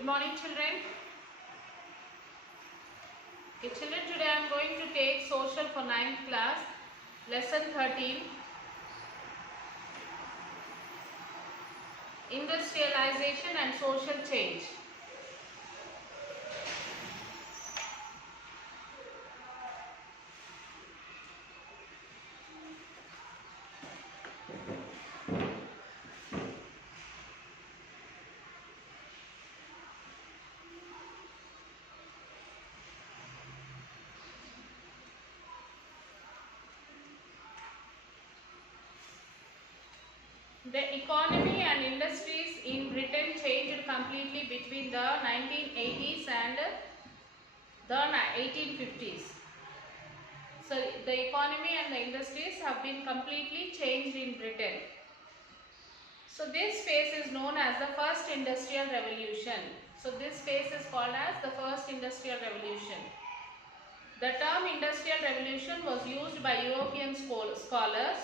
Good morning, children. Okay, children, today I am going to take social for 9th class, lesson 13, industrialization and social change. The economy and industries in Britain changed completely between the 1980s and the 1850s. So, the economy and the industries have been completely changed in Britain. So, this phase is known as the first industrial revolution. So, this phase is called as the first industrial revolution. The term industrial revolution was used by European scholars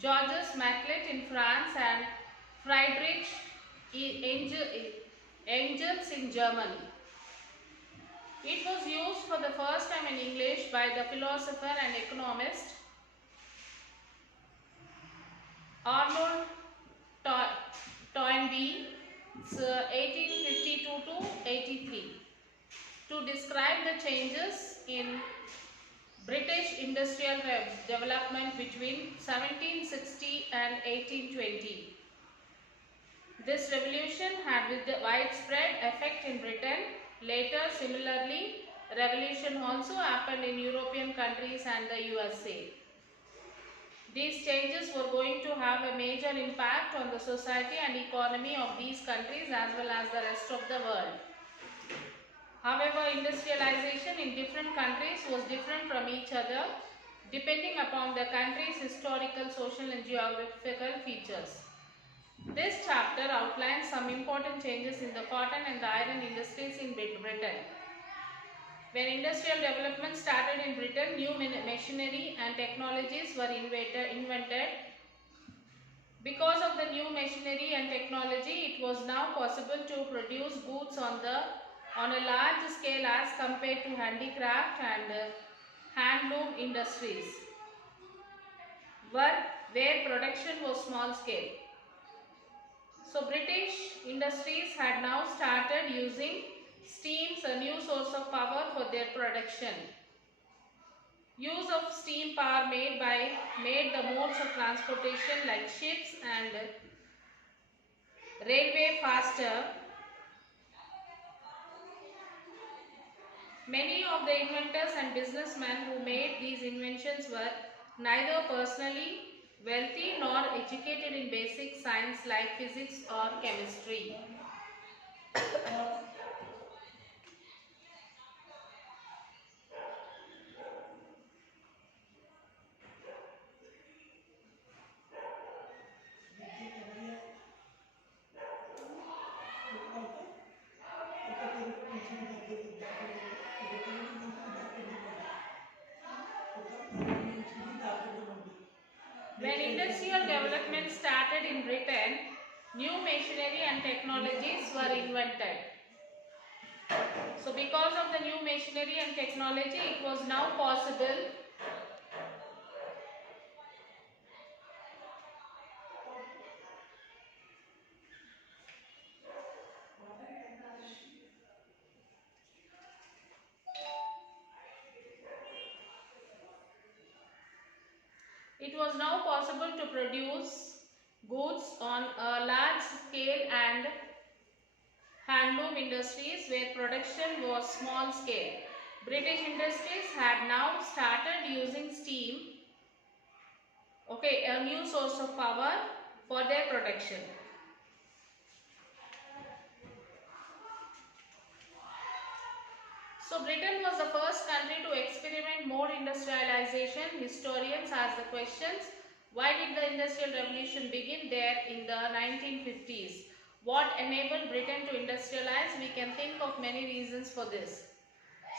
Georges Maclet in France and Friedrich Engels in Germany. It was used for the first time in English by the philosopher and economist Arnold Toynbee, 1852 to 83, to describe the changes in British industrial development between 1760 and 1820. This revolution had widespread effect in Britain. Later, similarly, revolution also happened in European countries and the USA. These changes were going to have a major impact on the society and economy of these countries as well as the rest of the world. However, industrialization in different countries was different from each other depending upon the country's historical, social and geographical features. This chapter outlines some important changes in the cotton and the iron industries in Britain. When industrial development started in Britain, new machinery and technologies were invented. Because of the new machinery and technology, it was now possible to produce goods on a large scale as compared to handicraft and handloom industries, where production was small scale. So British industries had now started using steam, a new source of power for their production. Use of steam power made the modes of transportation like ships and railway faster. Many of the inventors and businessmen who made these inventions were neither personally wealthy nor educated in basic science like physics or chemistry. When industrial development started in Britain, new machinery and technologies were invented. So because of the new machinery and technology, it was now possible to produce goods on a large scale and handloom industries where production was small scale. British industries had now started using steam, a new source of power for their production. So Britain was the first country to experiment more industrialization. Historians ask the questions, why did the Industrial Revolution begin there in the 1950s? What enabled Britain to industrialize? We can think of many reasons for this.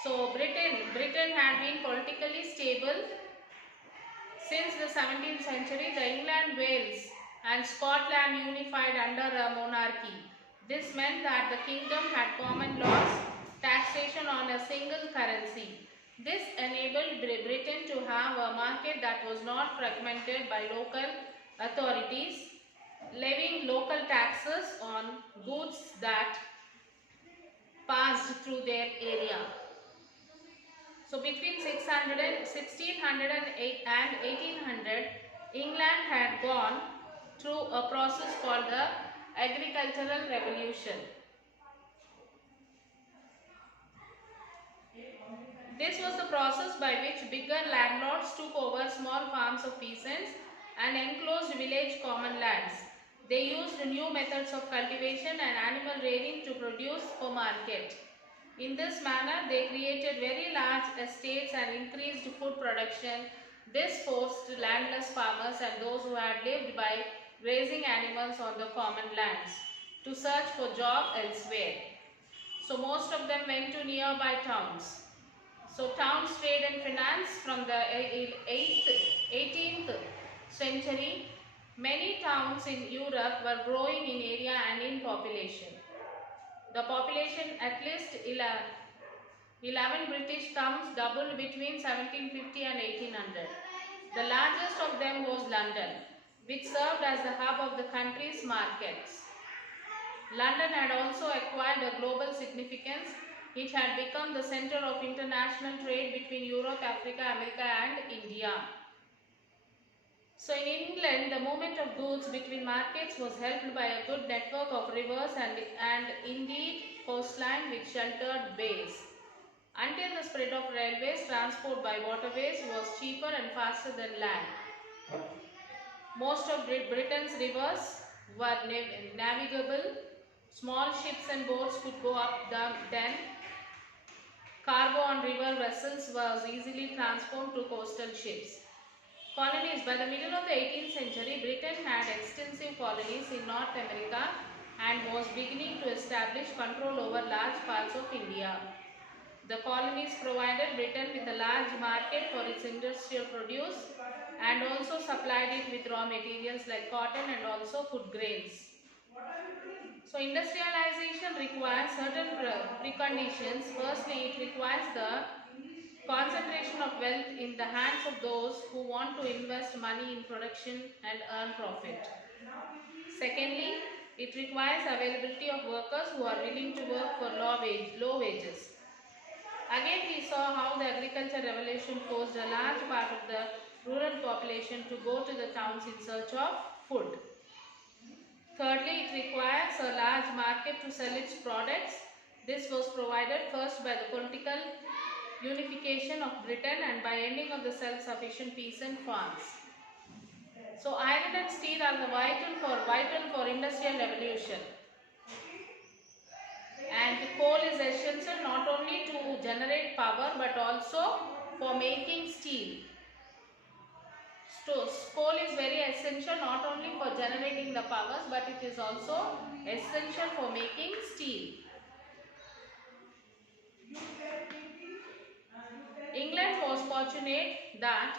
So Britain had been politically stable since the 17th century. The England, Wales and Scotland unified under a monarchy. This meant that the kingdom had common laws, taxation on a single currency. This enabled Britain to have a market that was not fragmented by local authorities, levying local taxes on goods that passed through their area. So between 1600 and 1800, England had gone through a process called the Agricultural Revolution. This was the process by which bigger landlords took over small farms of peasants and enclosed village common lands. They used new methods of cultivation and animal rearing to produce for market. In this manner, they created very large estates and increased food production. This forced landless farmers and those who had lived by raising animals on the common lands to search for job elsewhere. So most of them went to nearby towns. So towns, trade and finance from the 18th century, many towns in Europe were growing in area and in population. The population, at least 11 British towns, doubled between 1750 and 1800. The largest of them was London, which served as the hub of the country's markets. London had also acquired a global significance. It had become the center of international trade between Europe, Africa, America and India. So in England, the movement of goods between markets was helped by a good network of rivers and indeed coastline with sheltered bays. Until the spread of railways, transport by waterways was cheaper and faster than land. Most of Britain's rivers were navigable. Small ships and boats could go up then. Cargo on river vessels was easily transformed to coastal ships. Colonies. By the middle of the 18th century, Britain had extensive colonies in North America and was beginning to establish control over large parts of India. The colonies provided Britain with a large market for its industrial produce and also supplied it with raw materials like cotton and also food grains. So industrialization requires certain preconditions. Firstly, it requires the concentration of wealth in the hands of those who want to invest money in production and earn profit. Secondly, it requires availability of workers who are willing to work for low wages. Again, we saw how the agricultural revolution forced a large part of the rural population to go to the towns in search of food. Thirdly, it requires a large market to sell its products. This was provided first by the political unification of Britain and by ending of the self-sufficient peasant farms. So iron and steel are the vital for industrial revolution. And coal is essential not only to generate power but also for making steel. So coal is very essential not only for generating the powers but it is also essential for making steel. England was fortunate that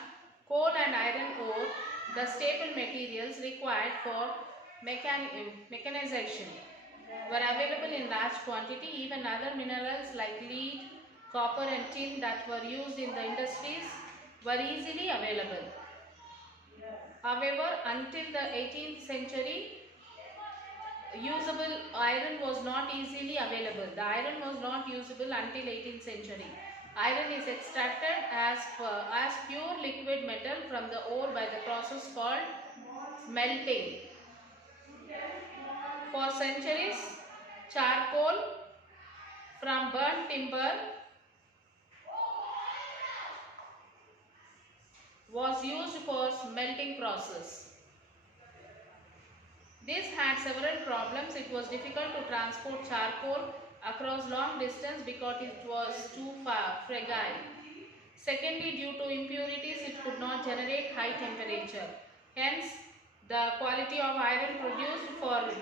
coal and iron ore, the staple materials required for mechanization, were available in large quantity. Even other minerals like lead, copper and tin that were used in the industries were easily available. However, until the 18th century, usable iron was not easily available. The iron was not usable until 18th century. Iron is extracted as pure liquid metal from the ore by the process called smelting. For centuries, charcoal from burnt timber was used for smelting process. This had several problems. It was difficult to transport charcoal across long distance because it was too fragile. Secondly, due to impurities, it could not generate high temperature. Hence, the quality of iron produced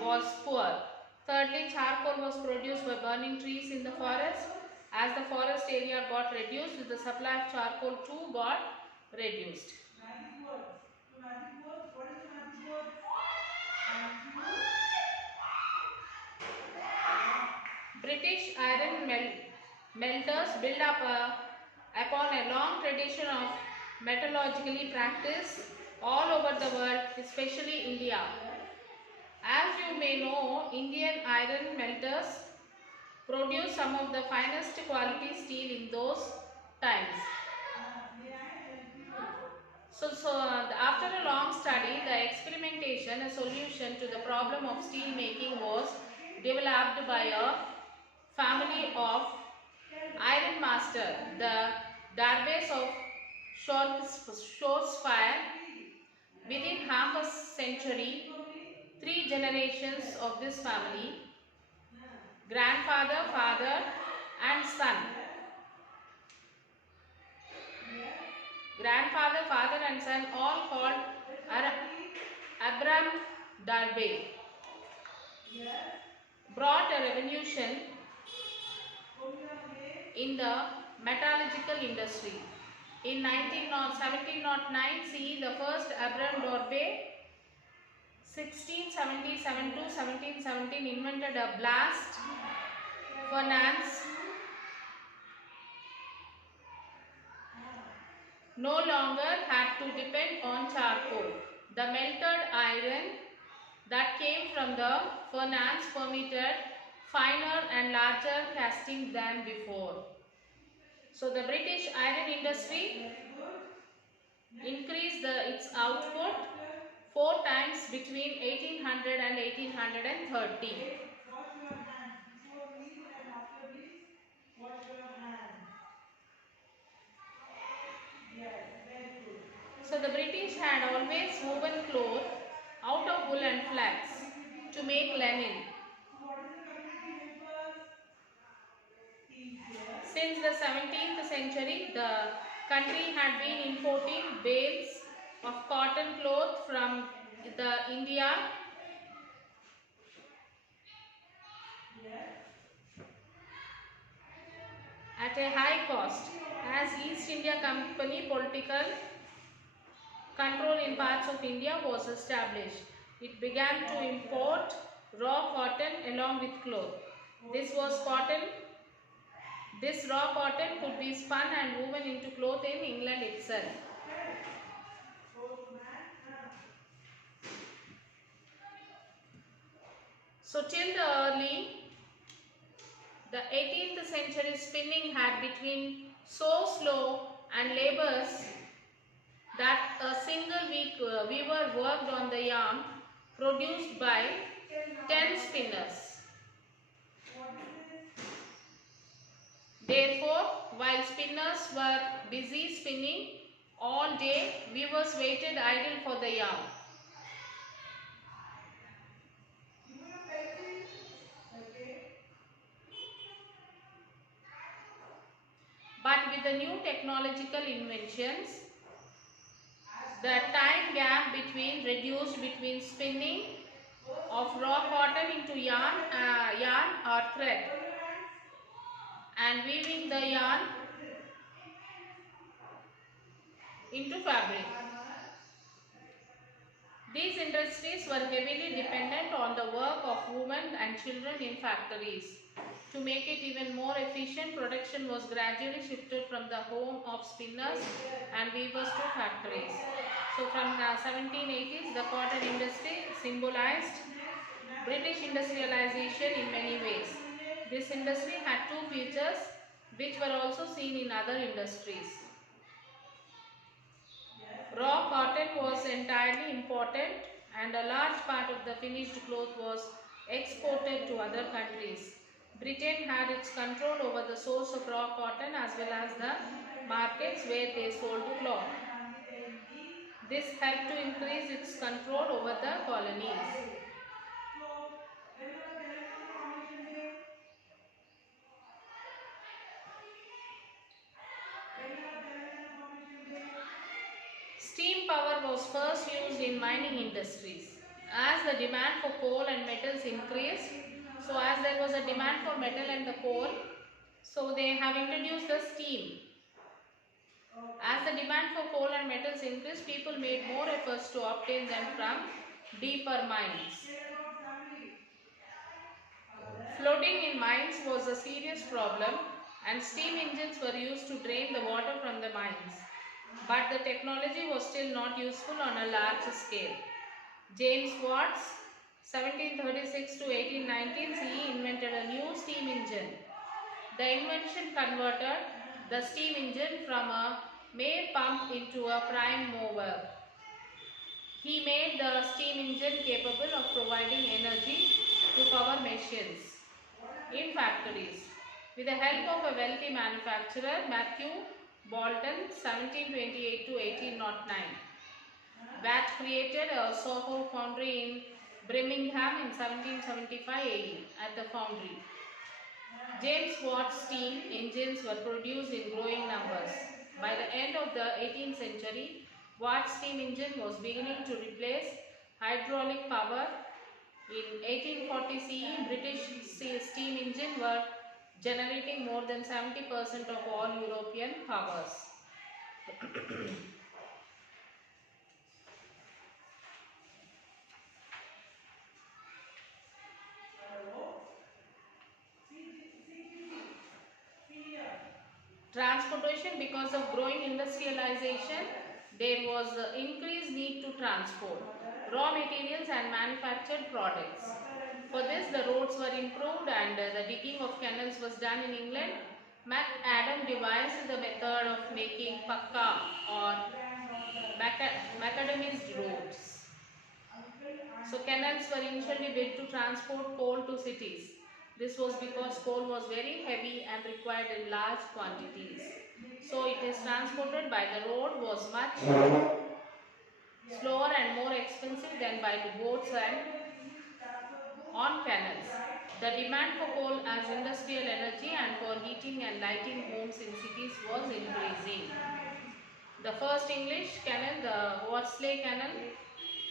was poor. Thirdly, charcoal was produced by burning trees in the forest. As the forest area got reduced, the supply of charcoal too got reduced. British iron melters built upon a long tradition of metallurgical practice all over the world, especially India. As you may know, Indian iron melters produced some of the finest quality steel in those times. After a long study, the experimentation, a solution to the problem of steel making was developed by a family of iron master, the Darbes of Shropshire. Within half a century, 3 generations of this family, grandfather, father and son, grandfather, father and son, all called Abram Darby, brought a revolution in the metallurgical industry. In 1709 CE, the first Abram Darby 1677 to 1717 invented a blast furnace. No longer had to depend on charcoal. The melted iron that came from the furnace permitted finer and larger casting than before. So the British iron industry increased its output 4 times between 1800 and 1830. So the British had always woven cloth out of wool and flax to make linen. Since the 17th century, the country had been importing bales of cotton cloth from India at a high cost. As East India Company political control in parts of India was established, it began to import raw cotton along with cloth. This raw cotton could be spun and woven into cloth in England itself. So till the 18th century, spinning had become so slow and laborious that a single weaver worked on the yarn produced by 10 spinners. Therefore, while spinners were busy spinning all day, weavers waited idle for the yarn. But with the new technological inventions, the time gap reduced between spinning of raw cotton into yarn or thread and weaving the yarn into fabric. These industries were heavily dependent on the work of women and children in factories. To make it even more efficient, production was gradually shifted from the home of spinners and weavers to factories. So from the 1780s, the cotton industry symbolized British industrialization in many ways. This industry had 2 features which were also seen in other industries. Raw cotton was entirely imported and a large part of the finished cloth was exported to other countries. Britain had its control over the source of raw cotton as well as the markets where they sold cloth. This helped to increase its control over the colonies. Steam power was first used in mining industries. As the demand for coal and metals increased, so as there was a demand for metal and the coal, so they have introduced the steam. As the demand for coal and metals increased, people made more efforts to obtain them from deeper mines. Flooding in mines was a serious problem and steam engines were used to drain the water from the mines. But the technology was still not useful on a large scale. James Watt, 1736 to 1819 CE, invented a new steam engine. The invention converted the steam engine from a mere pump into a prime mover. He made the steam engine capable of providing energy to power machines in factories. With the help of a wealthy manufacturer, Matthew Boulton, 1728 to 1809, Watt created a Soho foundry in Birmingham in 1775 AD at the foundry. James Watt steam engines were produced in growing numbers. By the end of the 18th century, Watt steam engine was beginning to replace hydraulic power. In 1840 CE, British steam engines were generating more than 70% of all European powers. Transportation. Because of growing industrialization, there was increased need to transport raw materials and manufactured products. For this, the roads were improved and the digging of canals was done in England. MacAdam devised the method of making pakka or macadamized roads. So canals were initially built to transport coal to cities. This was because coal was very heavy and required in large quantities. So it is transported by the road was much slower and more expensive than by the boats and on canals. The demand for coal as industrial energy and for heating and lighting homes in cities was increasing. The first English canal, the Worsley Canal,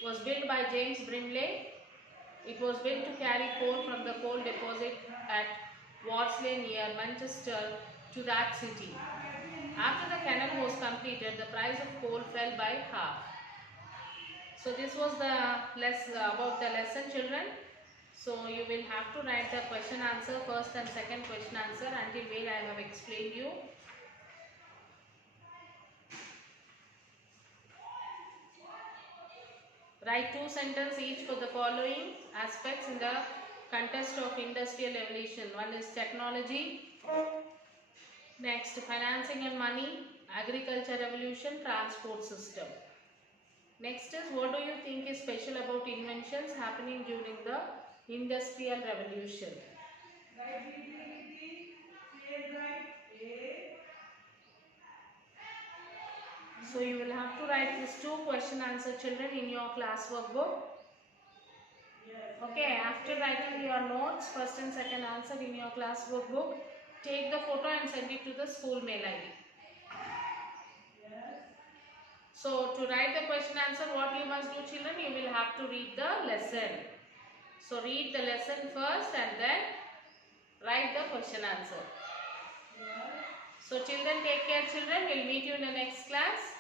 was built by James Brindley. It was built to carry coal from the coal deposit at Worsley near Manchester to that city. After the canal was completed, the price of coal fell by half. So this was the about the lesson, children. So you will have to write the question answer, first and second question answer, until where I have explained you. Write 2 sentences each for the following aspects in the context of industrial evolution. One is technology, next financing and money, agriculture revolution, transport system. Next is, what do you think is special about inventions happening during the industrial revolution? So you will have to write these 2 question answer, children, in your class workbook. Okay, after writing your notes, first and second answer in your class workbook, take the photo and send it to the school mail ID. So to write the question answer, what you must do, children, you will have to read the lesson. So read the lesson first and then write the question answer. So children, take care, children. We'll meet you in the next class.